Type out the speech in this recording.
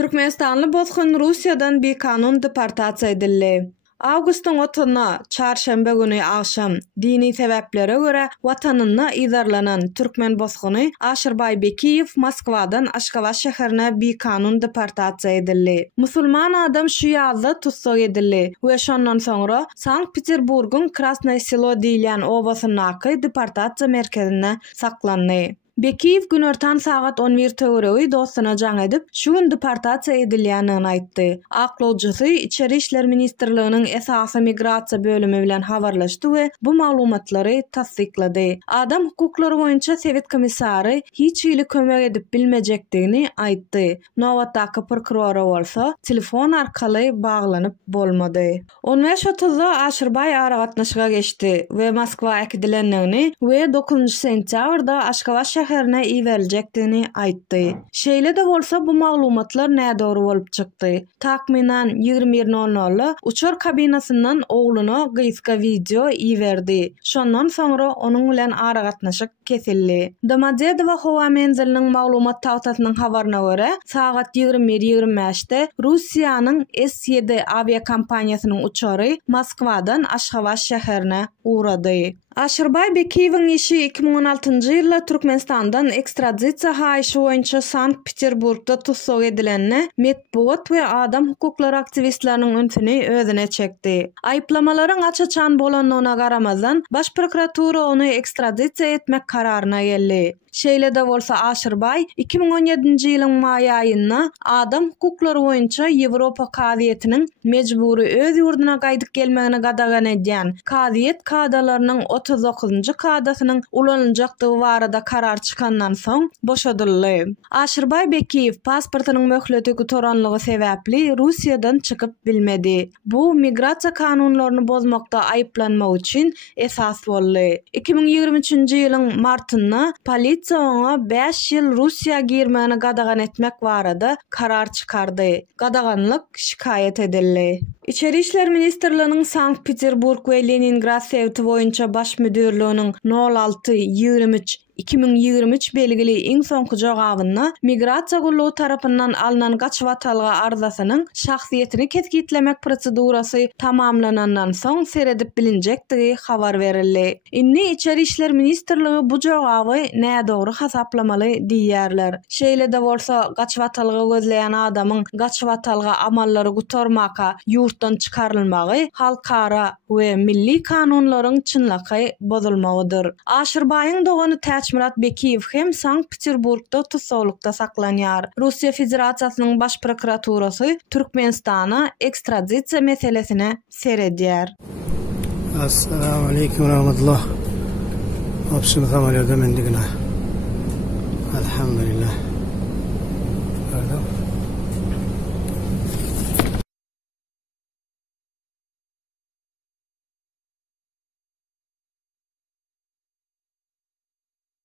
Türkmenistanly bozgun Russiýadan bir kanun deportasiýa edildi. Awgustun 30-na çarşembe günü akşam dini sebeplere göre watanyna ýazarlanan türkmen bozguny Aşyrbay Bekiýew Moskwadan Aşgabat şäherine bir kanun deportasiýa edildi. Musulman adam şu ýazda tutsak edildi we şondan soňra Sankt-Peterburgyň Krasnoy Selo diýilen obasynaky deportasiýa merkezine saklandy. Bekiýew günortan sagat 11 töweregi dostuna jaň edip, şu gün deportasiýa edilýänini aýtdy. Aklawjysy İçeri işler ministrliginiň esasy migrasiýa bölümi bilen habarlaşdy we bu maglumatlary tasdiklady. Adam hukuklary boýunça Sowet komissary hiç ýyly kömek edip bilmejekdigini aýtdy. Nowatdaky prokurora bolsa telefon arkaly baglanyp bolmady. 15:30-da Aşyrbay aragatnaşyga geçdi we Moskwa äkidilendigini we 9 sentýabrda Aşgabat şäherine iwerilejekdigini aýtdy. Şeýle de bolsa bu maglumatlar nädogry bolup çykdy. Takminan 21:00-da uçur kabinasyndan ogluny gyska video iwerdi. Şondan soňra onuň bilen aragatnaşyk kesildi. Domodedowa howa menziliniň maglumat tawtasynyň habaryna görä, sagat 21:25-de Russiýanyň S-7 aviakompaniýasynyň uçary Moskwadan Aşgabat şäherine urady. Aşyrbay Bekiýewiň işi 2016-njy ýylda Türkmenistandan ekstradisiýa haýyşy boýunça Sankt-Peterburgda tutsak edilenine medpuat we adam hukuklary aktivistleriniň öňüni özüne çekdi. Aýplamalaryň açaçan bolanlygyna garamazdan baş prokuratura ony ekstradisiýa etmek kararyna geldi. Şeýle de bolsa Aşyrbay 2017-nji ýylyň maý aýynda adam hukuklary boýunça Ýewropa Kadyýetiniň mejburi öz ýurduna gaýdyp gelmegine gadagan edýän Kadyýet kadalarynyň 39-njy kadasynyň ulanyljakdygy barada karar çykandan soň boşadyldy. Aşyrbay Bekiýew pasportynyň möhleti gutoranlygy sebäpli Russiýadan çykyp bilmedi. Bu migrasiýa kanunlaryny bozmakda aýplanmak üçin esas boldy. 2023-nji ýylyň martynda polisiýa ona 5 ýyl Russiýa girmegine gadagan etmek barada karar çykardy. Gadaganlyk şikaýet edildi. İçeri işler ministrliginiň Sankt-Peterburg we Leningrad sewti boýunça baş müdürliginiň 06-23-2023 belgili iň soňky jogabyna migrasiýa gullugy tarapyndan alynan gaçwatalga arzasynyň şahsiýetini keskitlemek prosedurasy tamamlanandan soň seredip bilinjektigi habar berildi. Inni İçeri işler ministrligi bu jogaby nädogry hasaplamaly diýýärler. Şeýle de bolsa gaçwatalga gözleýän adamyň gaçwatalga amallary gutarmaka ýurtdan çykarylmagy halkara we milli kanunlaryň çynlaky bozulmagydyr. Aşyrbaýyň dogany Murat Bekiýew hem Sankt-Peterburgda tutsaklykda saklanýar. Russiýa Federasiýasynyň baş prokuraturasy Türkmenistana ekstradisiýa meselesine seredýär. Assalamu alaykum wa rahmatullah. Opşym samalýada mendigine. Alhamdulillah.